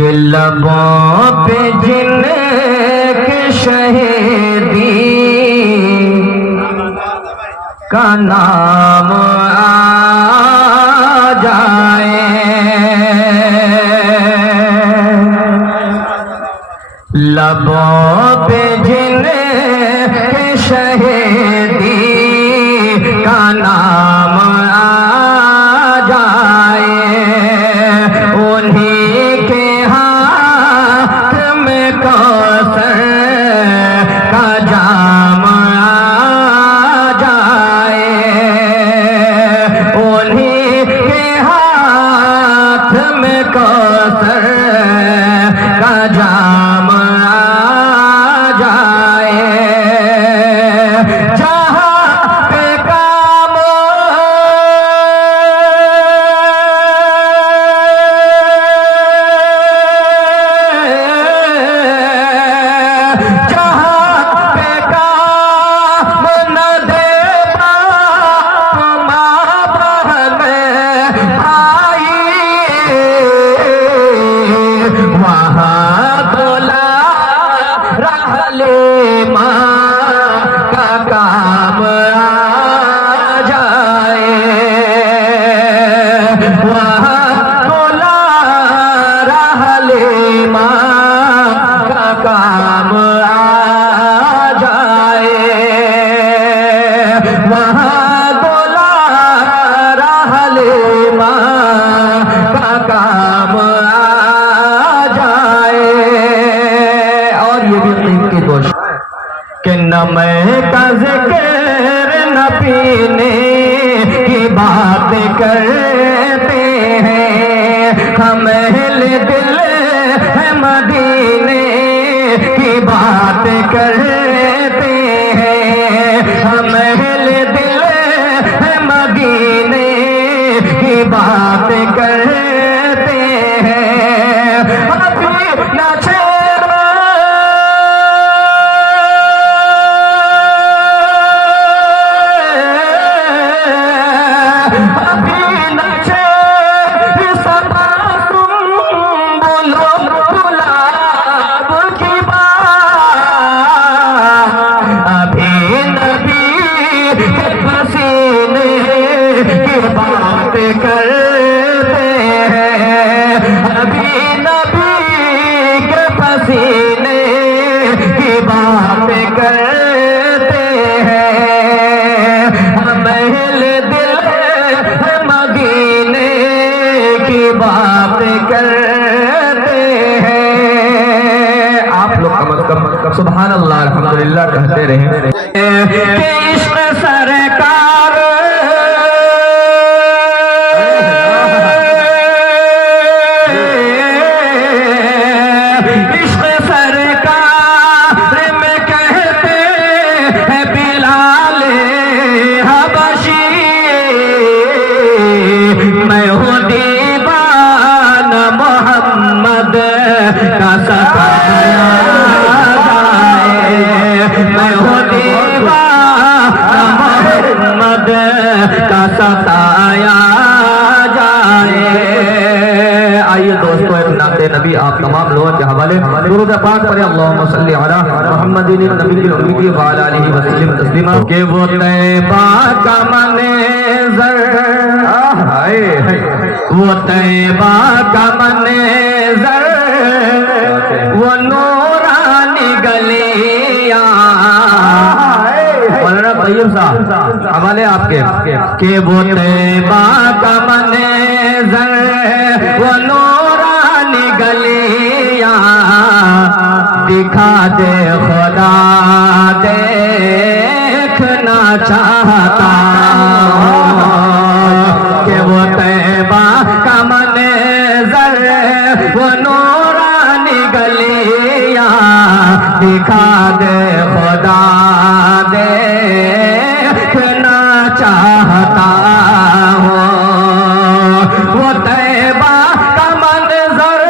के लबों पे जिनके शहीदी का नाम आ जाए, लबों पे जिनके शहीदी का नाम आ जाए, उन्हीं के हाथ में कौसर का जाम आ जाए, उन्हीं के हाथ में कौसर का जाम आ जाए। जहाँ पे काम जहाँ पे काम न दे बाप माँ बहन भाई, वहाँ बोला रहले माँ का काम आ जाए, वहाँ बोला रहले माँ का काम आ जाए, वहाँ बोला रहले माँ का काम आ जाए। और ये भी इनकी दोष कि न मैं का जिक्र न पीने की बात करते हैं, हम अहले दिल है मदीने की बात करते हैं, हम अहले दिल है मदीने की बात करते हैं। अभी न छेड़ो अभी न छेड़ सपा तुम बोलो गुलाब की बात, अभी नबी के पसीने की बात करते हैं, अभी नबी के पसीने की बात करते हैं, हम अहले दिल है मदीने की बात करते हैं। आप लोग कम से कम सुभान अल्लाह अल्हम्दुलिल्लाह कहते रहें कि इश्क सरकार इश्क सरकार में कहते हैं बिलाल हबशी, मैं हूँ दीवाना मोहम्मद का सताया जाए, मैं हूँ दीवाना मोहम्मद का सताया जाए। आइए दोस्तों, एक नाते नबी आप तमाम लोगों के हवाले दुरूद पाक पढ़े, अल्लाहुम्मा सल्ली अला मुहम्मदिन नबील उम्मी व अला आलिहि वसल्लम तस्लीमा। के वो तैबा का मनेज़र, हाय वो तैबा का मनेज़र, वो नूरानी गलियां, मौलाना तैयब साहब हवाले आपके के वो तैबा का मनेज़र, वो नूरानी गलियां दिखा दे खुदा देखना चाहता कि वो तैबा का मनेज़र, वो नूरानी गलियां दिखा दे खुदा देखना चाहता हूँ, वो तैबा का मंज़र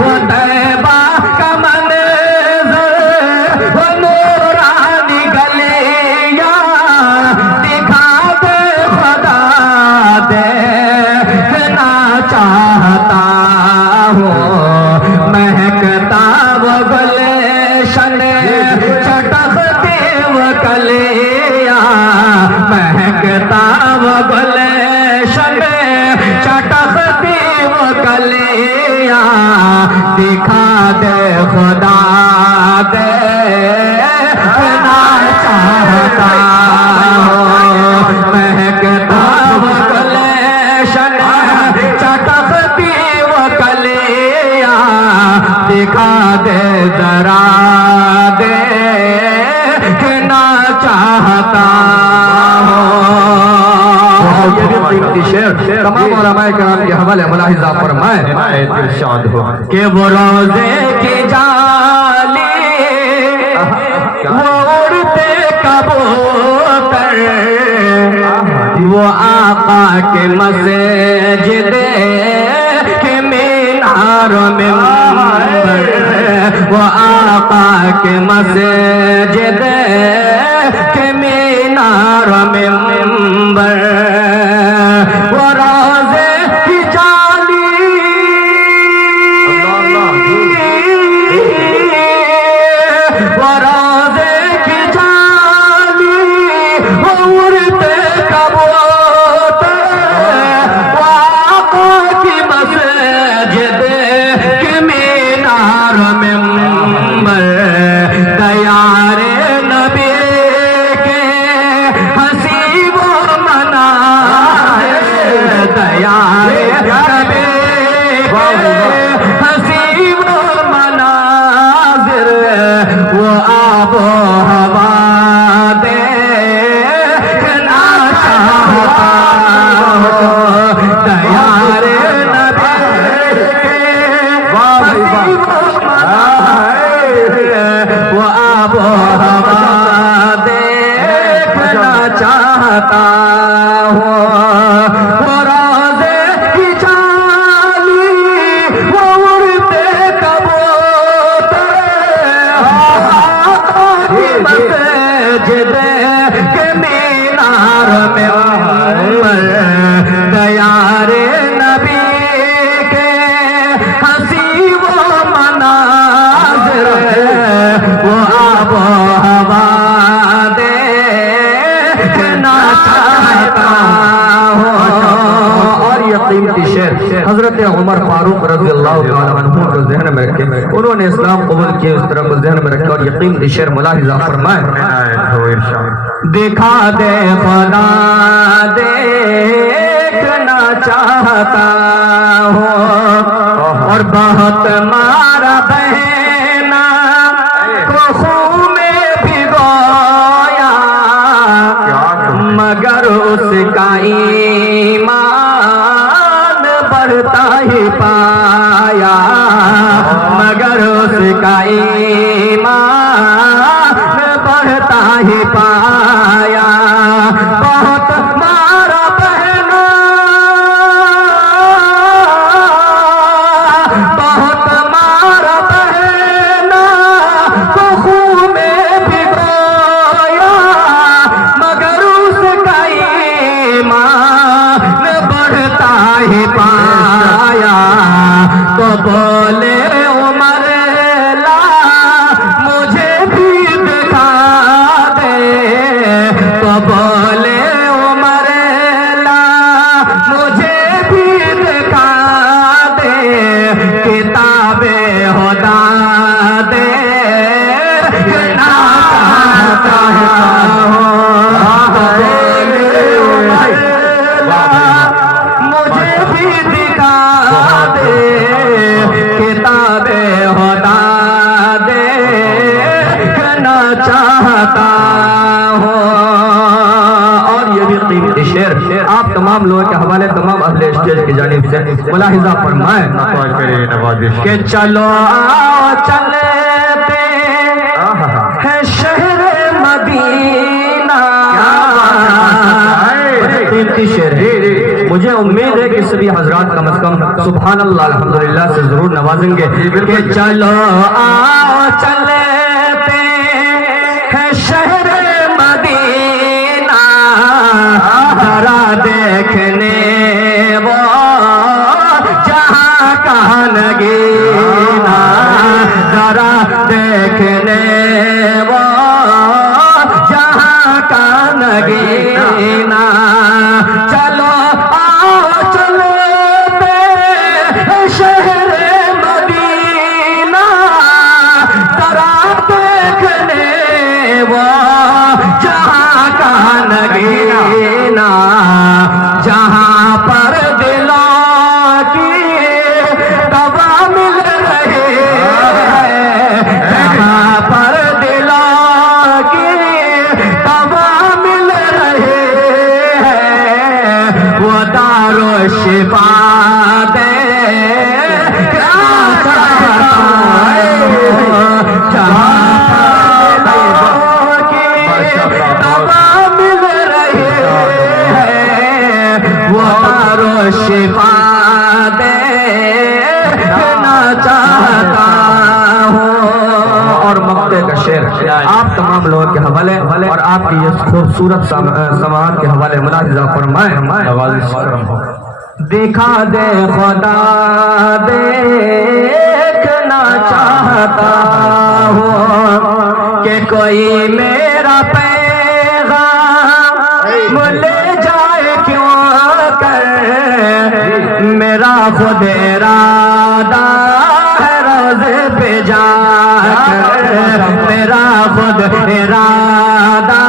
वो तैबा का मंज़र, वो नूरानी गलियां की शेर तमाम उलमाए किराम के हवाले मुलाहिजा फरमाए इरशाद हो कि वो रोज़े की जाली वो उड़ते कबूतर वो आका के मस्जिद के मीनार में वो आका के मस्जिद के मीनार में मिंबर वो रोज़े की जाली वो रोज़े की जाली वो उड़ते कबूतर वो आका की मस्जिद के मीनार में मिंबर दयारे नबी के हंसी वो मनाए दयारे नबी के हंसी वो मनाजिर वो आबो हवा देखना चाहता हो दयारे नबी के हंसी वो वो आबो हवा देखना चाहता हो वो रोज़े की जाली वो उड़ते कबूतर मस्जिद के मीनार में दयारे नबी के हंसी वो मनाजिर वो आबो हवा देखना चाहता हो। और ये कीमती शेर हजरत उमर फारूक रज़ी अल्लाह तआला अन्हु को ज़हन में रखे, उन्होंने इस्लाम कबूल किया, इस तरह को ज़हन में रखे और ये कीमती शेर मुलाहिजा फरमाए दिखा दे खुदा देखना चाहता हो और बहुत मारा बहना को खून में भिगोया मगर उसका ईमान बढ़ता ही पाया मगर उसका ईमान बढ़ता ही पाया बहुत मारा बहना बहुत मारा बहना को खून में भिगोया मगर उसका ईमान बढ़ता ही पाया तो बोले उमर ला मुझे भी दिखा दे तो बोले उमर ला मुझे भी दिखा दे किताबे खुदा दे ना चाहता हो मुझे भी दिखा दे किताबे खुदा देखना चाहता हो। और ये भी कीमती शेर आप तमाम लोगों के हवाले तमाम अहले स्टेज की जानिब से मुलाहिजा फरमाए कि चलो आओ चलते हैं शहर मदीना। कीमती शेर है, मुझे उम्मीद है कि सभी हजरात कम से कम सुभान अल्लाह अल्हम्दुलिल्लाह से जरूर नवाजेंगे कि चलो आओ चलते हैं शहर मदीना जरा देखने वो जहाँ का नगीना जरा देखने वो जहाँ का नगीना चलो आओ चलते शहर मदीना जरा देखने वो शिफा दे शिफा देना चाहता हूँ। और मक्ते का शेर आप तमाम लोगों के हवाले और आपकी ये खूबसूरत समाअत के हवाले मुलाहिजा फरमाएं। दिखा दे खुदा देखना चाहता हूँ कि कोई मेरा पैगाम ले जाए क्यों कर, मेरा खुद इरादा है रोज़े पे जाकर, मेरा खुद इरादा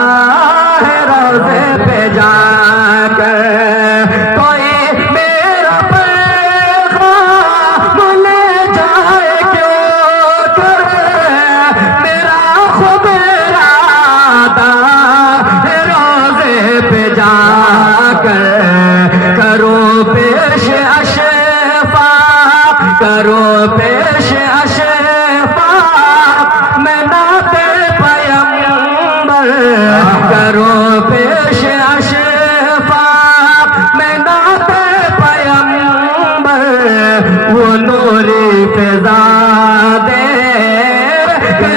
है रोज़े पे जाकर, कोई मेरा पैगाम ले जाए क्यों कर, मेरा खुद इरादा है रोज़े पे जाकर, करो पेश अशफा, करो पेश अशफा, मैं नाते पैगंबर, करो पेश अशफा, मैं नाते पैगंबर, वो नूरी फिजा दे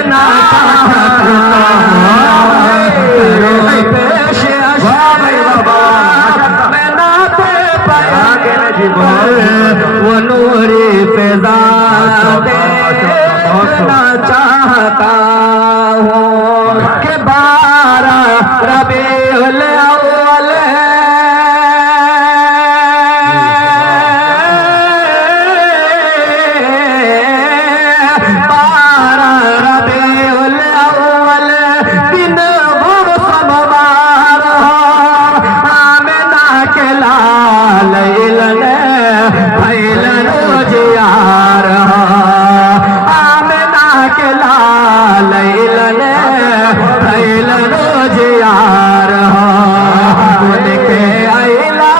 ना करो पेश अशफा, मैं नाते पैगंबर, वो नूरी फिजा देना चाहता हूँ कि 12 रबीउल अव्वल 12 रबीउल अव्वल दिन सोमवार हो, आमिना के लाल इलने फैलन जियार हो, आमिना के लाल इलने फैलन जियार हो, उनके अइला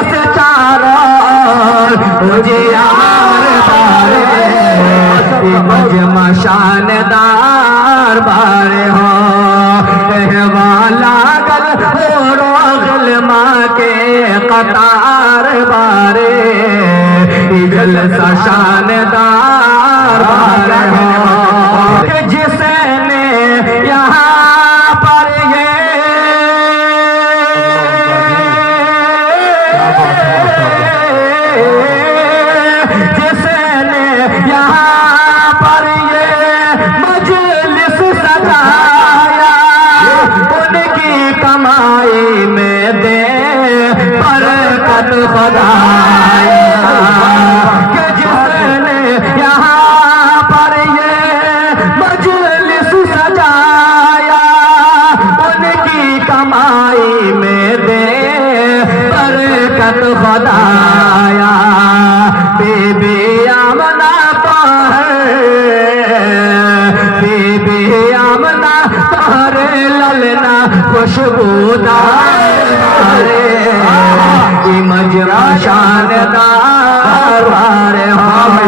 से चारों जियार बारे मजमा शानदार बारे हो, वाला गल गिलमा के कतार बारे जलसा शानदार बारे हो, जिसने यहाँ पर ये जिसने यहाँ पर ये मजलिस सजाया, उनकी कमाई में दे बरकत खुदाया, कि जिसने यहाँ पर ये मजलिस सजाया, उनकी कमाई में दे बरकत खुदाया, बीबी आमना बीबी आमना तोहरे ललना खुशबूदार मजमा शानदार बारे हो।